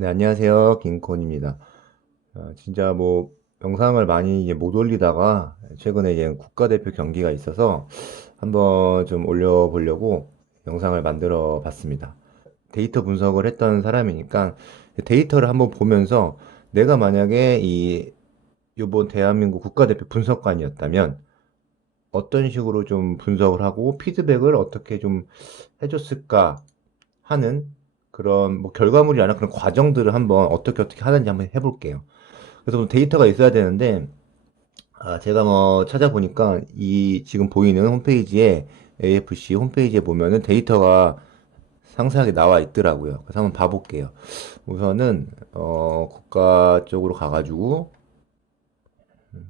네, 안녕하세요. 김콘입니다. 진짜 뭐, 영상을 많이 이제 못 올리다가, 최근에 이제 국가대표 경기가 있어서 한번 좀 올려보려고 영상을 만들어 봤습니다. 데이터 분석을 했던 사람이니까 데이터를 한번 보면서 내가 만약에 요번 대한민국 국가대표 분석관이었다면 어떤 식으로 좀 분석을 하고 피드백을 어떻게 좀 해줬을까 하는 그런 뭐 결과물이 아니라 그런 과정들을 한번 어떻게 하는지 한번 해볼게요. 그래서 뭐 데이터가 있어야 되는데 제가 뭐 찾아보니까 이 지금 보이는 홈페이지에 AFC 홈페이지에 보면은 데이터가 상세하게 나와 있더라고요. 그래서 한번 봐볼게요. 우선은 국가 쪽으로 가가지고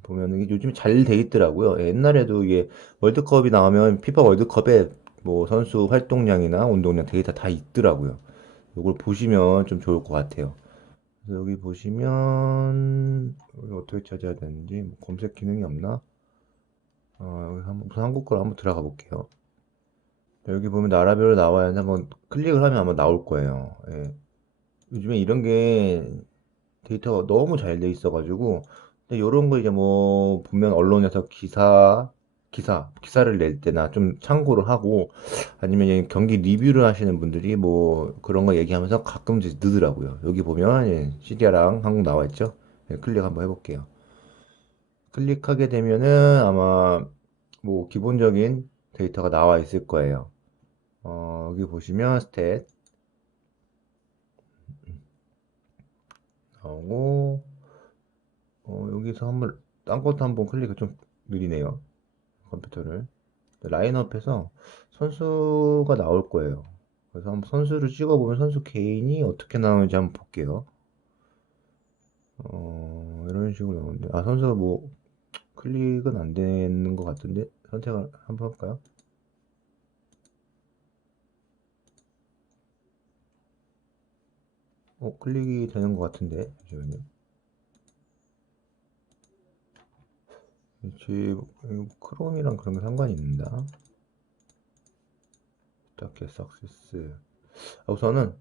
보면은 이게 요즘 잘 돼 있더라고요. 옛날에도 이게 월드컵이 나오면 피파 월드컵에 뭐 선수 활동량이나 운동량 데이터 다 있더라고요. 이걸 보시면 좀 좋을 것 같아요. 그래서 여기 보시면 여기 어떻게 찾아야 되는지 뭐 검색 기능이 없나? 여기 우선 한국 걸 한번 들어가 볼게요. 여기 보면 나라별로 나와야 하는데 한번 클릭을 하면 아마 나올 거예요. 예. 요즘에 이런 게 데이터가 너무 잘 돼 있어가지고 근데 이런 거 이제 뭐 보면 언론에서 기사를 낼 때나 좀 참고를 하고 아니면 이제 경기 리뷰를 하시는 분들이 뭐 그런 거 얘기하면서 가끔 이제 넣더라고요. 여기 보면 시리아랑 한국 나와 있죠. 클릭 한번 해볼게요. 클릭하게 되면은 아마 뭐 기본적인 데이터가 나와 있을 거예요. 여기 보시면 스탯 나오고 여기서 한번 딴 것도 한번 클릭을 좀 느리네요. 컴퓨터를 라인업에서 선수가 나올 거예요. 그래서 한번 선수를 찍어보면 선수 개인이 어떻게 나오는지 한번 볼게요. 이런 식으로 나오는데 선수가 뭐 클릭은 안 되는 것 같은데 선택을 한번 할까요? 클릭이 되는 것 같은데 잠시만요. 크롬이랑 그런 게 상관이 있나? 부탁해 석세스. 우선은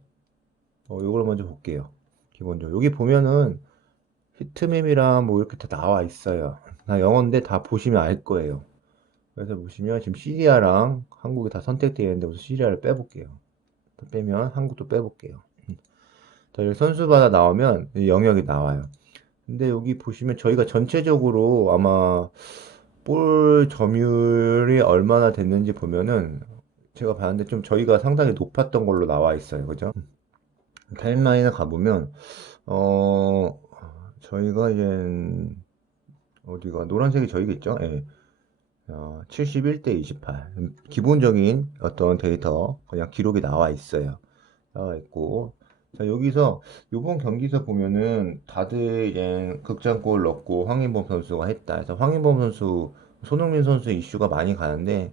이걸 먼저 볼게요. 기본적으로 여기 보면은 히트맵이랑 뭐 이렇게 다 나와 있어요. 다 영어인데 다 보시면 알 거예요. 그래서 보시면 지금 시리아랑 한국이 다 선택되어 있는데 우선 시리아를 빼볼게요. 또 빼면 한국도 빼볼게요. 자, 여기 선수마다 나오면 이 영역이 나와요. 근데 여기 보시면 저희가 전체적으로 아마 볼 점유율이 얼마나 됐는지 보면은 제가 봤는데 좀 저희가 상당히 높았던 걸로 나와 있어요. 그죠? 타임라인에 가보면 어 저희가 이제 어디가 노란색이 저희겠죠? 예. 71대 28. 기본적인 어떤 데이터 그냥 기록이 나와 있어요. 나와 있고 자 여기서 요번 경기에서 보면은 다들 이제 극장골 넣고 황인범 선수가 했다. 그래서 황인범 선수, 손흥민 선수 이슈가 많이 가는데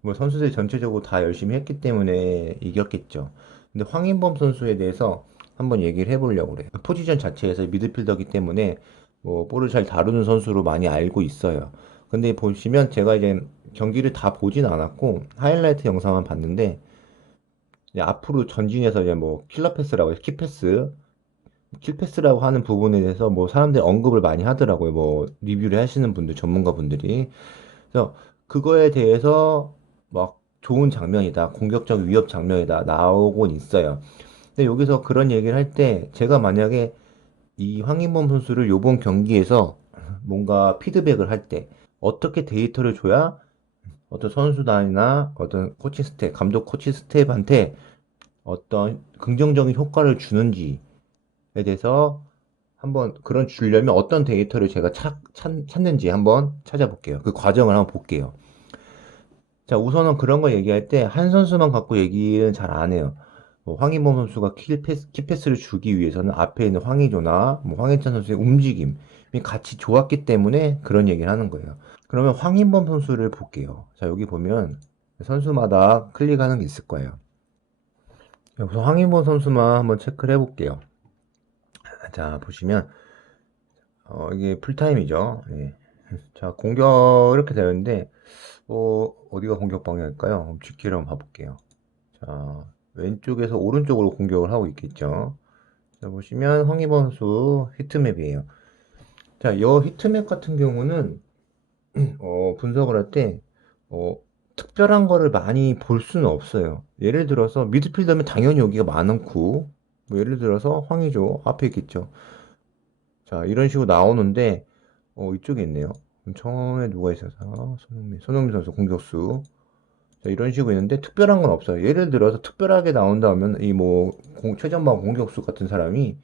뭐 선수들이 전체적으로 다 열심히 했기 때문에 이겼겠죠. 근데 황인범 선수에 대해서 한번 얘기를 해보려고 그래요. 포지션 자체에서 미드필더기 때문에 뭐 볼을 잘 다루는 선수로 많이 알고 있어요. 근데 보시면 제가 이제 경기를 다 보진 않았고 하이라이트 영상만 봤는데 이제 앞으로 전진해서 이제 뭐 킬러 패스라고 해서 키패스, 킬패스라고 하는 부분에 대해서 뭐 사람들이 언급을 많이 하더라고요. 뭐 리뷰를 하시는 분들, 전문가 분들이. 그래서 그거에 대해서 막 좋은 장면이다, 공격적 위협 장면이다 나오곤 있어요. 근데 여기서 그런 얘기를 할 때 제가 만약에 이 황인범 선수를 요번 경기에서 뭔가 피드백을 할 때 어떻게 데이터를 줘야 어떤 선수단이나 어떤 코칭 스텝, 감독 코칭 스텝한테 어떤 긍정적인 효과를 주는지에 대해서 한번 그런 주려면 어떤 데이터를 제가 찾는지 한번 찾아볼게요. 그 과정을 한번 볼게요. 자, 우선은 그런 거 얘기할 때 한 선수만 갖고 얘기는 잘 안 해요. 뭐 황인범 선수가 키패스를 주기 위해서는 앞에 있는 황의조나 뭐 황희찬 선수의 움직임이 같이 좋았기 때문에 그런 얘기를 하는 거예요. 그러면 황인범 선수를 볼게요. 자, 여기 보면 선수마다 클릭하는 게 있을 거예요. 우선 황인범 선수만 한번 체크를 해볼게요. 자, 보시면 이게 풀타임이죠. 예. 자, 공격 이렇게 되는데 어디가 공격 방향일까요? G키를 한번 봐볼게요. 자, 왼쪽에서 오른쪽으로 공격을 하고 있겠죠. 자, 보시면 황희범 선수 히트맵이에요. 자, 이 히트맵 같은 경우는 분석을 할 때 특별한 거를 많이 볼 수는 없어요. 예를 들어서 미드필더면 당연히 여기가 많고, 뭐 예를 들어서 황의조 앞에 있겠죠. 자, 이런 식으로 나오는데 이쪽에 있네요. 처음에 누가 있어서 손흥민 선수 공격수. 자, 이런 식으로 있는데 특별한 건 없어요. 예를 들어서 특별하게 나온다면 이 뭐 최전방 공격수 같은 사람이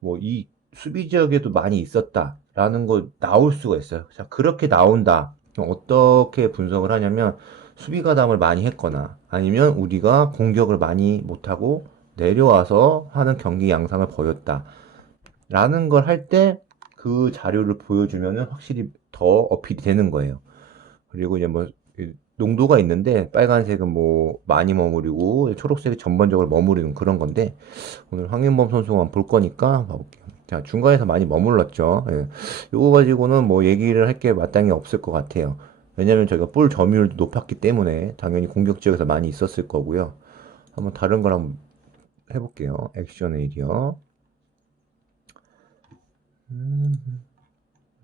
뭐 이 수비 지역에도 많이 있었다라는 거 나올 수가 있어요. 자, 그렇게 나온다. 그럼 어떻게 분석을 하냐면 수비 가담을 많이 했거나 아니면 우리가 공격을 많이 못하고 내려와서 하는 경기 양상을 보였다. 라는 걸 할 때 그 자료를 보여주면은 확실히 더 어필이 되는 거예요. 그리고 이제 뭐 농도가 있는데 빨간색은 뭐 많이 머무르고 초록색이 전반적으로 머무르는 그런 건데 오늘 황인범 선수만 볼 거니까 봐볼게요. 자, 중간에서 많이 머물렀죠. 예. 요거 가지고는 뭐 얘기를 할 게 마땅히 없을 것 같아요. 왜냐면 저희가 볼 점유율도 높았기 때문에 당연히 공격 지역에서 많이 있었을 거고요. 한번 다른 걸 한번 해볼게요. 액션 에이리어.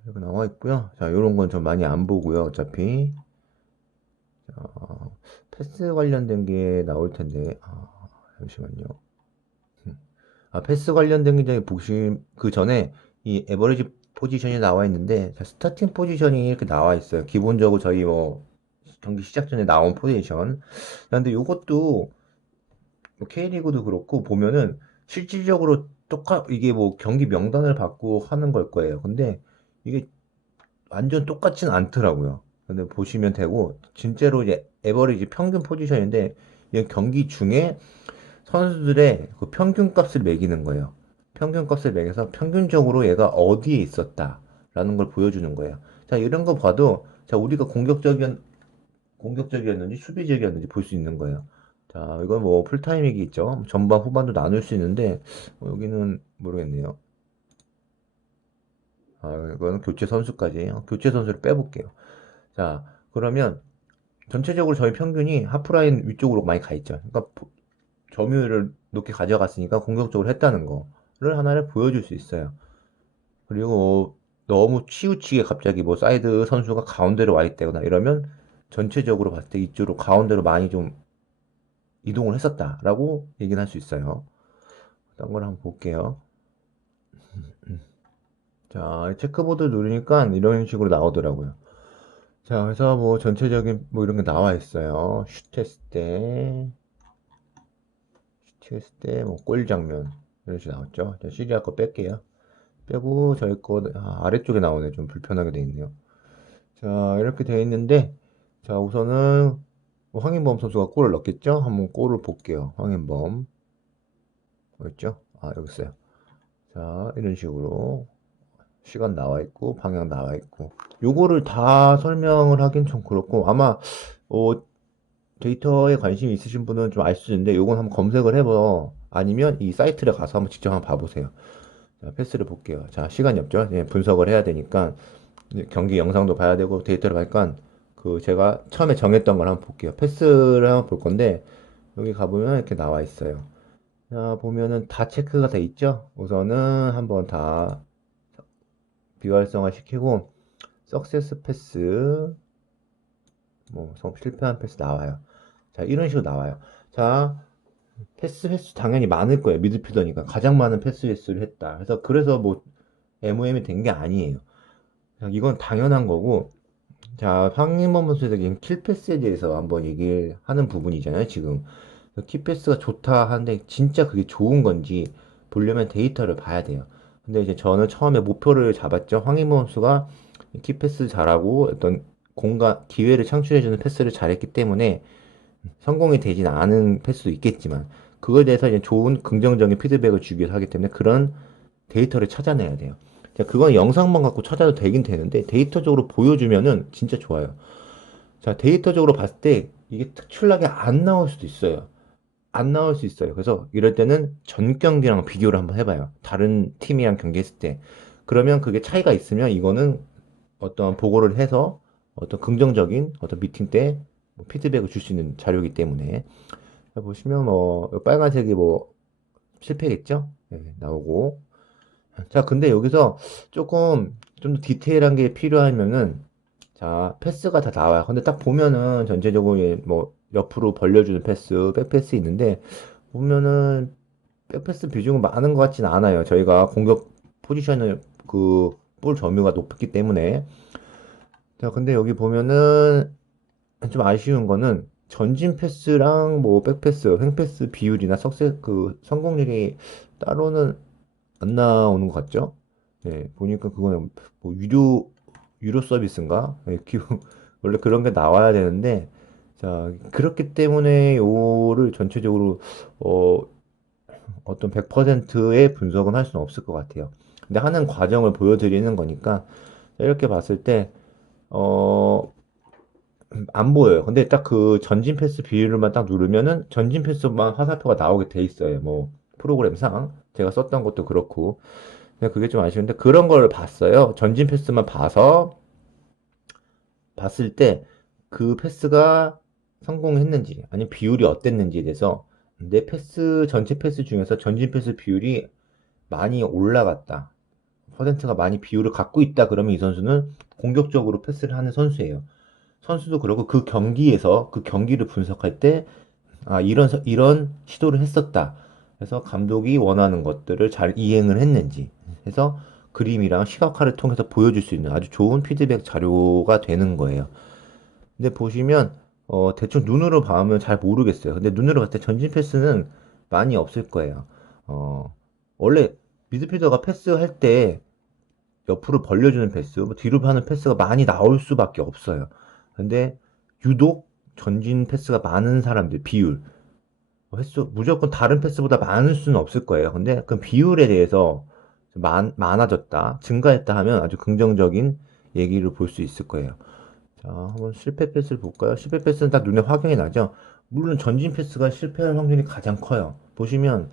이렇게 나와 있고요. 자, 요런 건 좀 많이 안 보고요. 어차피. 자, 패스 관련된 게 나올 텐데. 잠시만요. 패스 관련된 게 저기 보시면 그 전에 이 에버리지 포지션이 나와 있는데 자, 스타팅 포지션이 이렇게 나와 있어요. 기본적으로 저희 뭐 경기 시작 전에 나온 포지션. 근데 요것도 뭐 K리그도 그렇고 보면은 실질적으로 이게 뭐 경기 명단을 받고 하는 걸 거예요. 근데 이게 완전 똑같진 않더라고요. 근데 보시면 되고 진짜로 이제 에버리지 평균 포지션인데 이 경기 중에 선수들의 그 평균 값을 매기는 거예요. 평균 값을 매겨서 평균적으로 얘가 어디에 있었다라는 걸 보여주는 거예요. 자, 이런 거 봐도 자, 우리가 공격적이었는지 수비적이었는지 볼 수 있는 거예요. 자, 이건 뭐 풀타임이겠죠. 전반 후반도 나눌 수 있는데 여기는 모르겠네요. 이거는 교체 선수까지 교체 선수를 빼볼게요. 자, 그러면 전체적으로 저희 평균이 하프라인 위쪽으로 많이 가 있죠. 그러니까 점유율을 높게 가져갔으니까 공격적으로 했다는 거를 하나를 보여줄 수 있어요. 그리고 너무 치우치게 갑자기 뭐 사이드 선수가 가운데로 와 있다거나 이러면 전체적으로 봤을 때 이쪽으로 가운데로 많이 좀 이동을 했었다라고 얘기는 할 수 있어요. 어떤 걸 한번 볼게요. 자, 체크보드 누르니까 이런 식으로 나오더라고요. 자, 그래서 뭐 전체적인 뭐 이런 게 나와 있어요. 슈트했을 때 뭐 골 장면 이런 식으로 나왔죠. 자, 시리아 거 뺄게요. 빼고 저희 거 아래쪽에 나오네. 좀 불편하게 돼 있네요. 자, 이렇게 돼 있는데 자, 우선은 뭐 황인범 선수가 골을 넣겠죠? 한번 골을 볼게요. 황인범 어딨죠? 여기 있어요. 자, 이런 식으로 시간 나와 있고 방향 나와 있고 요거를 다 설명을 하긴 좀 그렇고 아마 어, 데이터에 관심이 있으신 분은 좀 알 수 있는데 요건 한번 검색을 해봐 아니면 이 사이트를 가서 한번 직접 한번 봐보세요. 자, 패스를 볼게요. 자, 시간이 없죠? 예, 분석을 해야 되니까 경기 영상도 봐야 되고 데이터를 봐니까 그 제가 처음에 정했던 걸 한번 볼게요. 패스를 한번 볼 건데 여기 가보면 이렇게 나와 있어요. 자, 보면은 다 체크가 돼 있죠? 우선은 한번 다 비활성화 시키고 석세스 패스 뭐 실패한 패스 나와요. 자, 이런 식으로 나와요. 자, 패스 횟수 당연히 많을 거예요. 미드필더니까 가장 많은 패스 횟수를 했다. 그래서 뭐 MOM이 된 게 아니에요. 자, 이건 당연한 거고 자, 황인범 선수에 대한 킬패스에 대해서 한번 얘기를 하는 부분이잖아요, 지금. 킬패스가 좋다 하는데, 진짜 그게 좋은 건지 보려면 데이터를 봐야 돼요. 근데 이제 저는 처음에 목표를 잡았죠. 황인범 선수가 킬패스 잘하고 어떤 기회를 창출해주는 패스를 잘했기 때문에 성공이 되진 않은 패스도 있겠지만, 그거에 대해서 이제 좋은 긍정적인 피드백을 주기 위해서 하기 때문에 그런 데이터를 찾아내야 돼요. 그건 영상만 갖고 찾아도 되긴 되는데 데이터적으로 보여주면은 진짜 좋아요. 자, 데이터적으로 봤을 때 이게 특출나게 안 나올 수도 있어요. 안 나올 수 있어요. 그래서 이럴 때는 전 경기랑 비교를 한번 해봐요. 다른 팀이랑 경기했을 때. 그러면 그게 차이가 있으면 이거는 어떤 보고를 해서 어떤 긍정적인 어떤 미팅 때 피드백을 줄 수 있는 자료이기 때문에 보시면 뭐 빨간색이 뭐 실패겠죠? 예, 나오고. 자, 근데 여기서 조금 좀 더 디테일한 게 필요하면은 자, 패스가 다 나와요. 근데 딱 보면은 전체적으로 뭐 옆으로 벌려주는 패스, 백패스 있는데 보면은 백패스 비중은 많은 것 같진 않아요. 저희가 공격 포지션을 그 볼 점유가 높기 때문에. 자, 근데 여기 보면은 좀 아쉬운 거는 전진 패스랑 뭐 백패스, 횡패스 비율이나 석세 그 성공률이 따로는 안 나오는 것 같죠? 네, 보니까 그거는 뭐 유료 서비스인가? 네, 원래 그런 게 나와야 되는데 자, 그렇기 때문에 요를 전체적으로 어, 어떤 100%의 분석은 할 수는 없을 것 같아요. 근데 하는 과정을 보여드리는 거니까 이렇게 봤을 때 어, 안 보여요. 근데 딱 그 전진 패스 비율만 딱 누르면은 전진 패스만 화살표가 나오게 돼 있어요. 뭐 프로그램상 제가 썼던 것도 그렇고. 근데 그게 좀 아쉬운데 그런 걸 봤어요. 전진 패스만 봐서 봤을 때 그 패스가 성공했는지 아니면 비율이 어땠는지에 대해서 내 패스 전체 패스 중에서 전진 패스 비율이 많이 올라갔다. 퍼센트가 많이 비율을 갖고 있다 그러면 이 선수는 공격적으로 패스를 하는 선수예요. 선수도 그렇고 그 경기에서 그 경기를 분석할 때 아, 이런 시도를 했었다. 그래서 감독이 원하는 것들을 잘 이행을 했는지 해서 그림이랑 시각화를 통해서 보여줄 수 있는 아주 좋은 피드백 자료가 되는 거예요. 근데 보시면 대충 눈으로 봐면 잘 모르겠어요. 근데 눈으로 봤을 때 전진 패스는 많이 없을 거예요. 어, 원래 미드필더가 패스할 때 옆으로 벌려주는 패스, 뭐 뒤로 하는 패스가 많이 나올 수밖에 없어요. 근데 유독 전진 패스가 많은 사람들 비율 횟수 무조건 다른 패스보다 많을 수는 없을 거예요. 근데 그 비율에 대해서 많아졌다, 증가했다 하면 아주 긍정적인 얘기를 볼 수 있을 거예요. 자, 한번 실패 패스를 볼까요? 실패 패스는 딱 눈에 확연히 나죠. 물론 전진 패스가 실패할 확률이 가장 커요. 보시면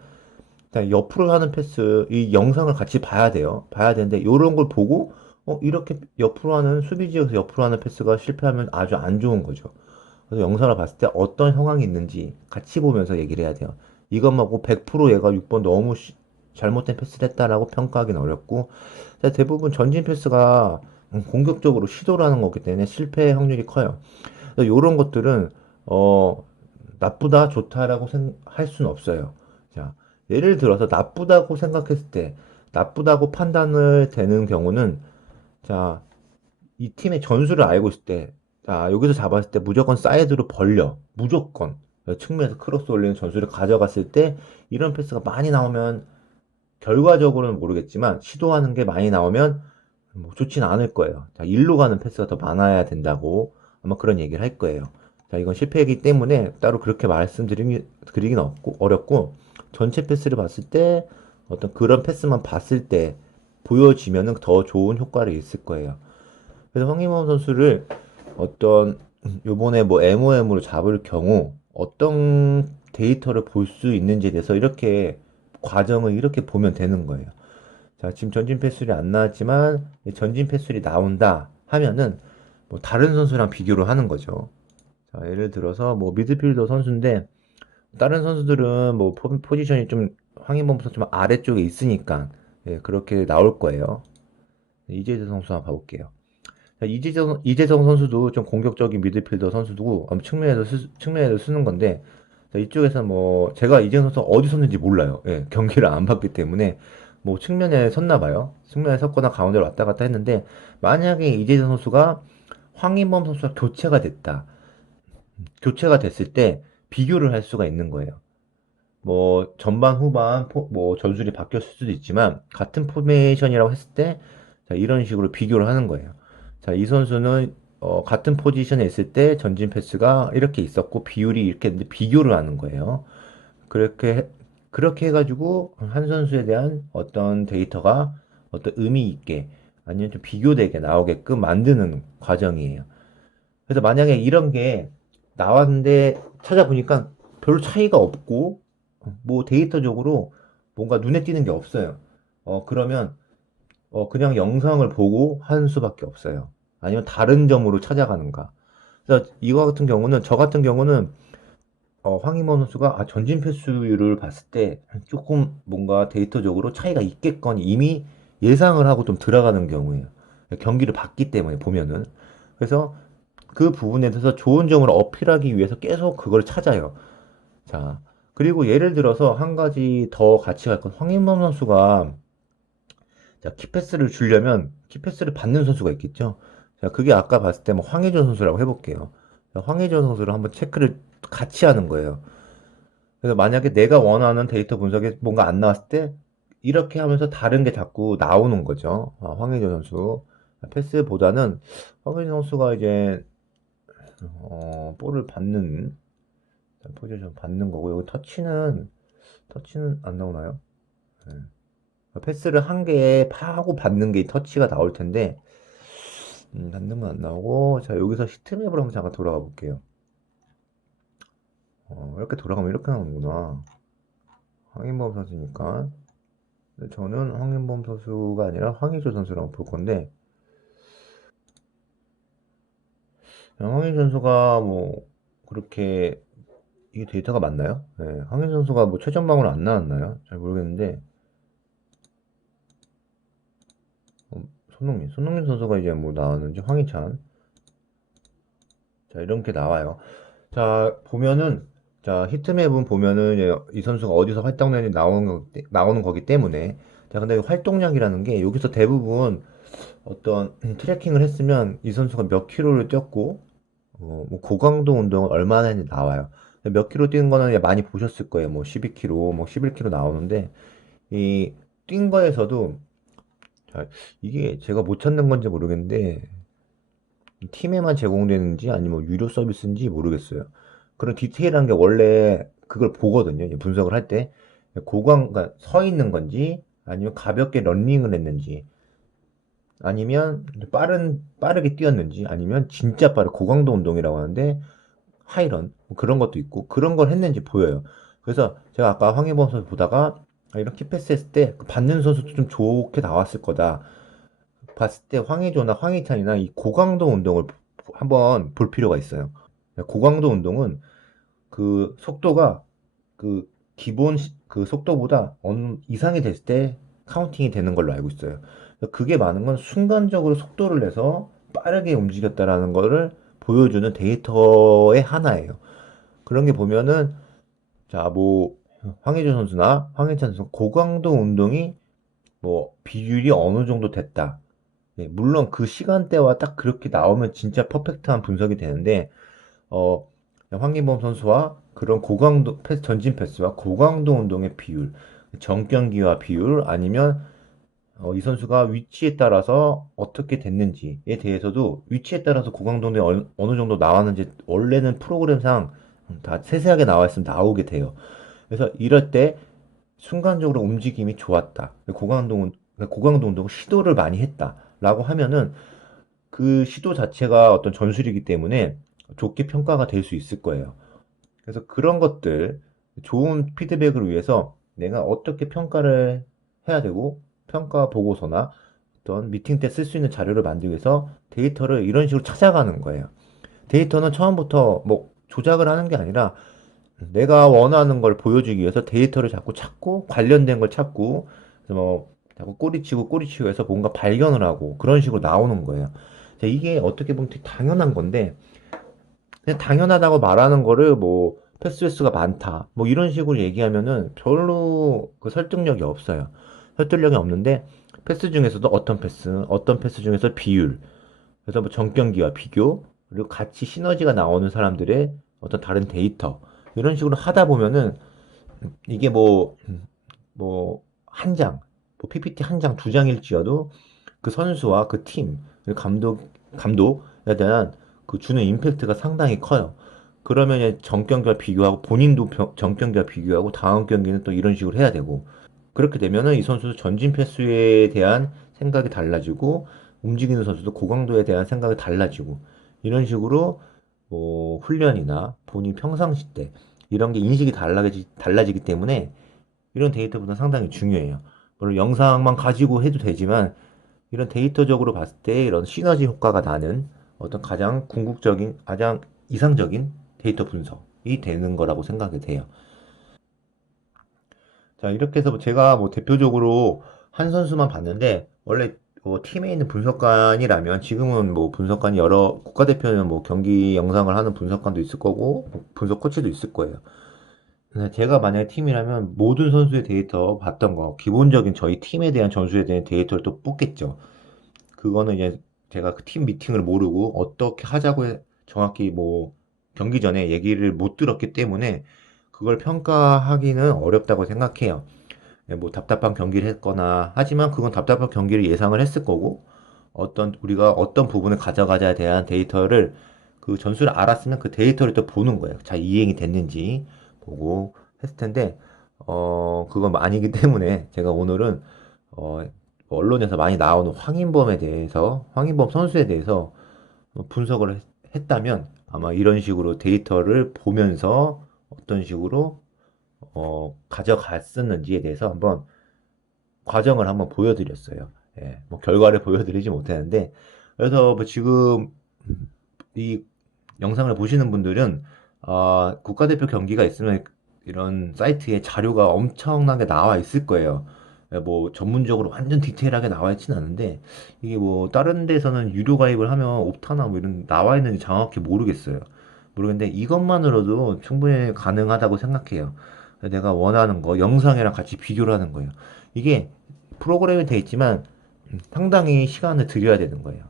자, 옆으로 하는 패스, 이 영상을 같이 봐야 돼요. 봐야 되는데, 이런 걸 보고, 이렇게 옆으로 하는, 수비 지역에서 옆으로 하는 패스가 실패하면 아주 안 좋은 거죠. 그래서 영상을 봤을 때 어떤 상황이 있는지 같이 보면서 얘기를 해야 돼요. 이것만 보고 100% 얘가 6번 너무 잘못된 패스를 했다라고 평가하기는 어렵고, 자, 대부분 전진 패스가 공격적으로 시도를 하는 거기 때문에 실패 확률이 커요. 이런 것들은, 어, 나쁘다, 좋다라고 할 수는 없어요. 자, 예를 들어서 나쁘다고 생각했을 때, 나쁘다고 판단을 되는 경우는, 자, 이 팀의 전술을 알고 있을 때, 자, 여기서 잡았을 때 무조건 사이드로 벌려. 무조건. 측면에서 크로스 올리는 전술을 가져갔을 때, 이런 패스가 많이 나오면, 결과적으로는 모르겠지만, 시도하는 게 많이 나오면, 뭐 좋진 않을 거예요. 자, 일로 가는 패스가 더 많아야 된다고, 아마 그런 얘기를 할 거예요. 자, 이건 실패이기 때문에 따로 그렇게 드리긴 어렵고, 전체 패스를 봤을 때, 어떤 그런 패스만 봤을 때, 보여지면은 더 좋은 효과를 있을 거예요. 그래서 황희범 선수를 어떤 요번에 뭐 MOM으로 잡을 경우 어떤 데이터를 볼 수 있는지에 대해서 이렇게 과정을 이렇게 보면 되는 거예요. 자, 지금 전진 패스율이 안 나왔지만 전진 패스율이 나온다 하면은 뭐 다른 선수랑 비교를 하는 거죠. 자, 예를 들어서 뭐 미드필더 선수인데 다른 선수들은 뭐 포지션이 좀 황인범 선수 좀 아래쪽에 있으니까 예, 그렇게 나올 거예요. 이재재 선수 한번 봐볼게요. 이재성 선수도 좀 공격적인 미드필더 선수고 측면에서 쓰는 건데 자, 이쪽에서 뭐 제가 이재성 선수 어디 섰는지 몰라요. 예, 경기를 안 봤기 때문에 뭐 측면에 섰나 봐요. 측면에 섰거나 가운데로 왔다 갔다 했는데 만약에 이재성 선수가 황인범 선수와 교체가 됐다. 교체가 됐을 때 비교를 할 수가 있는 거예요. 뭐 전반 후반 뭐 전술이 바뀌었을 수도 있지만 같은 포메이션이라고 했을 때 자, 이런 식으로 비교를 하는 거예요. 자, 이 선수는 같은 포지션에 있을 때 전진 패스가 이렇게 있었고 비율이 이렇게 했는데 비교를 하는 거예요. 그렇게 그렇게 해가지고 한 선수에 대한 어떤 데이터가 어떤 의미 있게 아니면 좀 비교되게 나오게끔 만드는 과정이에요. 그래서 만약에 이런 게 나왔는데 찾아보니까 별 차이가 없고 뭐 데이터적으로 뭔가 눈에 띄는 게 없어요. 그러면 그냥 영상을 보고 하는 수밖에 없어요. 아니면 다른 점으로 찾아가는가. 그래서 이거 같은 경우는 저 같은 경우는 황희범 선수가 전진 패스율을 봤을 때 조금 뭔가 데이터적으로 차이가 있겠거니 이미 예상을 하고 좀 들어가는 경우에요. 경기를 봤기 때문에 보면은. 그래서 그 부분에 대해서 좋은 점을 어필하기 위해서 계속 그걸 찾아요. 자, 그리고 예를 들어서 한 가지 더 같이 갈 건 황인범 선수가 자, 키패스를 주려면 키패스를 받는 선수가 있겠죠. 자, 그게 아까 봤을 때 뭐 황의조 선수라고 해볼게요. 자, 황의조 선수를 한번 체크를 같이 하는 거예요. 그래서 만약에 내가 원하는 데이터 분석에 뭔가 안 나왔을 때 이렇게 하면서 다른 게 자꾸 나오는 거죠. 황의조 선수 패스보다는 황의조 선수가 이제 볼을 받는 포지션 받는 거고 여기 터치는 안 나오나요? 네. 패스를 한 개에 하고 받는 게 터치가 나올 텐데 받는 건 안 나오고 자 여기서 시트맵으로 한번 잠깐 돌아가 볼게요. 이렇게 돌아가면 이렇게 나오는구나. 황인범 선수니까 근데 저는 황인범 선수가 아니라 황의조 선수라고 볼 건데 황의조 선수가 뭐 그렇게 이게 데이터가 맞나요? 네, 황의조 선수가 뭐 최전방으로 안 나왔나요? 잘 모르겠는데 손흥민 선수가 이제 뭐 나왔는지 황희찬 자 이렇게 나와요. 자 보면은 자 히트맵은 보면은 이제 이 선수가 어디서 활동량이 나오는 거기 때문에 자 근데 활동량이라는 게 여기서 대부분 어떤 트래킹을 했으면 이 선수가 몇 킬로를 뛰었고 뭐 고강도 운동을 얼마나 했는지 나와요. 몇 킬로 뛰는 거는 많이 보셨을 거예요. 뭐 12킬로, 뭐 11킬로 나오는데 이 뛴 거에서도 자, 이게 제가 못 찾는 건지 모르겠는데 팀에만 제공되는지 아니면 유료 서비스인지 모르겠어요. 그런 디테일한 게 원래 그걸 보거든요. 이제 분석을 할 때 그러니까 서 있는 건지 아니면 가볍게 런닝을 했는지 아니면 빠르게 뛰었는지 아니면 진짜 고강도 운동이라고 하는데 하이런 뭐 그런 것도 있고 그런 걸 했는지 보여요. 그래서 제가 아까 황희범 선수 보다가 이런 키패스 했을 때 받는 선수도 좀 좋게 나왔을 거다. 봤을 때 황의조나 황희찬이나 이 고강도 운동을 한번 볼 필요가 있어요. 고강도 운동은 그 속도가 그 그 속도보다 어느 이상이 됐을 때 카운팅이 되는 걸로 알고 있어요. 그게 많은 건 순간적으로 속도를 내서 빠르게 움직였다라는 거를 보여주는 데이터의 하나예요. 그런 게 보면은 자 뭐 황의조 선수나 황희찬 선수 고강도 운동이 뭐 비율이 어느 정도 됐다. 네, 물론 그 시간대와 딱 그렇게 나오면 진짜 퍼펙트한 분석이 되는데 어, 황인범 선수와 그런 고강도 전진 패스와 고강도 운동의 비율, 정경기와 비율 아니면 이 선수가 위치에 따라서 어떻게 됐는지에 대해서도 위치에 따라서 고강도 운동이 어느 정도 나왔는지 원래는 프로그램상 다 세세하게 나와 있으면 나오게 돼요. 그래서 이럴 때 순간적으로 움직임이 좋았다. 고강도 운동을 시도를 많이 했다라고 하면은 그 시도 자체가 어떤 전술이기 때문에 좋게 평가가 될 수 있을 거예요. 그래서 그런 것들, 좋은 피드백을 위해서 내가 어떻게 평가를 해야 되고, 평가 보고서나 어떤 미팅 때 쓸 수 있는 자료를 만들기 위해서 데이터를 이런 식으로 찾아가는 거예요. 데이터는 처음부터 뭐 조작을 하는 게 아니라 내가 원하는 걸 보여주기 위해서 데이터를 자꾸 찾고 관련된 걸 찾고 그래서 뭐 자꾸 꼬리치고 해서 뭔가 발견을 하고 그런 식으로 나오는 거예요. 이게 어떻게 보면 되게 당연한 건데 그냥 당연하다고 말하는 거를 뭐 패스수가 많다 뭐 이런 식으로 얘기하면은 별로 그 설득력이 없어요. 설득력이 없는데 패스 중에서도 어떤 패스 중에서 비율 그래서 뭐 전경기와 비교 그리고 같이 시너지가 나오는 사람들의 어떤 다른 데이터 이런 식으로 하다 보면은 이게 뭐 한 장, 뭐 PPT 한 장, 두 장일지어도 그 선수와 그 팀, 그리고 감독에 대한 그 주는 임팩트가 상당히 커요. 그러면 이제 전 경기와 비교하고 본인도 전 경기와 비교하고 다음 경기는 또 이런 식으로 해야 되고 그렇게 되면은 이 선수 전진 패스에 대한 생각이 달라지고 움직이는 선수도 고강도에 대한 생각이 달라지고 이런 식으로 뭐 훈련이나 본인 평상시 때 이런 게 인식이 달라지기 때문에 이런 데이터보다 상당히 중요해요. 물론 영상만 가지고 해도 되지만 이런 데이터적으로 봤을 때 이런 시너지 효과가 나는 어떤 가장 궁극적인, 가장 이상적인 데이터 분석 되는 거라고 생각이 돼요. 자, 이렇게 해서 제가 뭐 대표적으로 한 선수만 봤는데, 원래 팀에 있는 분석관이라면, 지금은 뭐 분석관이 여러, 국가대표는 뭐 경기 영상을 하는 분석관도 있을 거고, 뭐 분석 코치도 있을 거예요. 근데 제가 만약에 팀이라면 모든 선수의 데이터 봤던 거, 기본적인 저희 팀에 대한 전술에 대한 데이터를 또 뽑겠죠. 그거는 이제 제가 그 팀 미팅을 모르고 어떻게 하자고 정확히 뭐 경기 전에 얘기를 못 들었기 때문에 그걸 평가하기는 어렵다고 생각해요. 예, 뭐 답답한 경기를 했거나 하지만 그건 답답한 경기를 예상을 했을 거고 우리가 어떤 부분을 가져가자에 대한 데이터를 그 전술을 알았으면 그 데이터를 또 보는 거예요. 잘 이행이 됐는지 보고 했을 텐데 그건 아니기 때문에 제가 오늘은 어, 언론에서 많이 나오는 황인범 선수에 대해서 분석을 했다면 아마 이런 식으로 데이터를 보면서 어떤 식으로 가져갔었는지에 대해서 한번 과정을 한번 보여드렸어요. 예, 뭐 결과를 보여드리지 못했는데 그래서 뭐 지금 이 영상을 보시는 분들은 국가대표 경기가 있으면 이런 사이트에 자료가 엄청나게 나와 있을 거예요. 예, 뭐 전문적으로 완전 디테일하게 나와 있지는 않은데 이게 뭐 다른 데서는 유료 가입을 하면 옵타나 뭐 이런 나와 있는지 정확히 모르겠어요. 모르겠는데 이것만으로도 충분히 가능하다고 생각해요. 내가 원하는 거 영상이랑 같이 비교를 하는 거예요. 이게 프로그램이 돼 있지만 상당히 시간을 들여야 되는 거예요.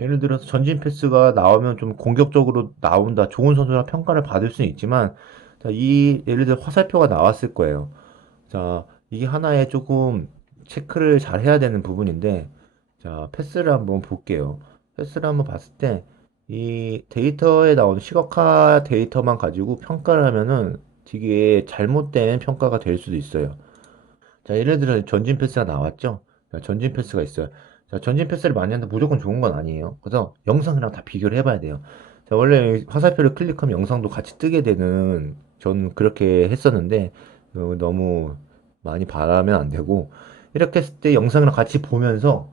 예를 들어서 전진 패스가 나오면 좀 공격적으로 나온다. 좋은 선수라 평가를 받을 수는 있지만, 자, 예를 들어 화살표가 나왔을 거예요. 자, 이게 하나의 조금 체크를 잘 해야 되는 부분인데, 자, 패스를 한번 볼게요. 패스를 한번 봤을 때, 이 데이터에 나오는 시각화 데이터만 가지고 평가를 하면은 되게 잘못된 평가가 될 수도 있어요. 자, 예를 들어 전진 패스가 나왔죠? 자, 전진 패스가 있어요. 자, 전진 패스를 많이 한다 무조건 좋은 건 아니에요. 그래서 영상이랑 다 비교를 해봐야 돼요. 자, 원래 화살표를 클릭하면 영상도 같이 뜨게 되는, 전 그렇게 했었는데, 너무 많이 바라면 안 되고, 이렇게 했을 때 영상이랑 같이 보면서,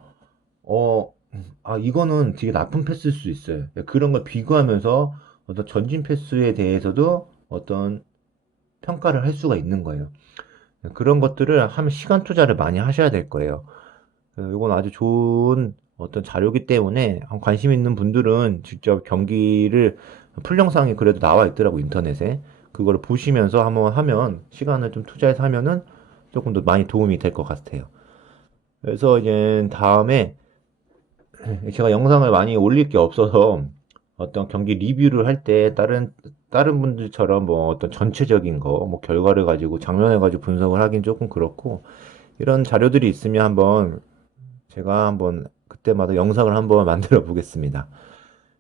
이거는 되게 나쁜 패스일 수 있어요. 그런 걸 비교하면서 어떤 전진 패스에 대해서도 어떤 평가를 할 수가 있는 거예요. 그런 것들을 하면 시간 투자를 많이 하셔야 될 거예요. 이건 아주 좋은 어떤 자료이기 때문에 관심 있는 분들은 직접 경기를 풀 영상이 그래도 나와 있더라고 인터넷에 그거를 보시면서 한번 하면 시간을 좀 투자해서 하면은 조금 더 많이 도움이 될 것 같아요. 그래서 이제 다음에 제가 영상을 많이 올릴 게 없어서 어떤 경기 리뷰를 할 때 다른 분들처럼 뭐 어떤 전체적인 거, 뭐 결과를 가지고 장면을 가지고 분석을 하긴 조금 그렇고 이런 자료들이 있으면 제가 한번 그때마다 영상을 한번 만들어 보겠습니다.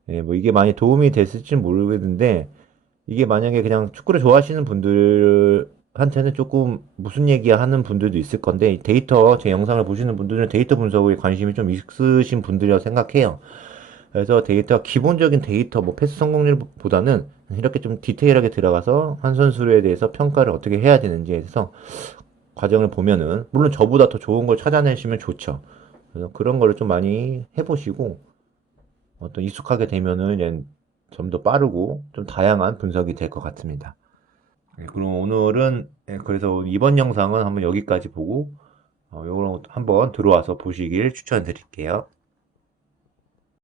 예, 뭐 이게 많이 도움이 됐을지 모르겠는데 이게 만약에 그냥 축구를 좋아하시는 분들한테는 조금 무슨 얘기 하는 분들도 있을 건데 제 영상을 보시는 분들은 데이터 분석에 관심이 좀 있으신 분들이라고 생각해요. 그래서 기본적인 데이터, 뭐 패스 성공률보다는 이렇게 좀 디테일하게 들어가서 한 선수에 대해서 평가를 어떻게 해야 되는지에 대해서 과정을 보면은, 물론 저보다 더 좋은 걸 찾아내시면 좋죠. 그래서 그런 거를 좀 많이 해보시고, 어떤 익숙하게 되면은 이제 좀 더 빠르고 좀 다양한 분석이 될 것 같습니다. 네, 그럼 오늘은, 그래서 이번 영상은 한번 여기까지 보고, 요걸 한번 들어와서 보시길 추천드릴게요.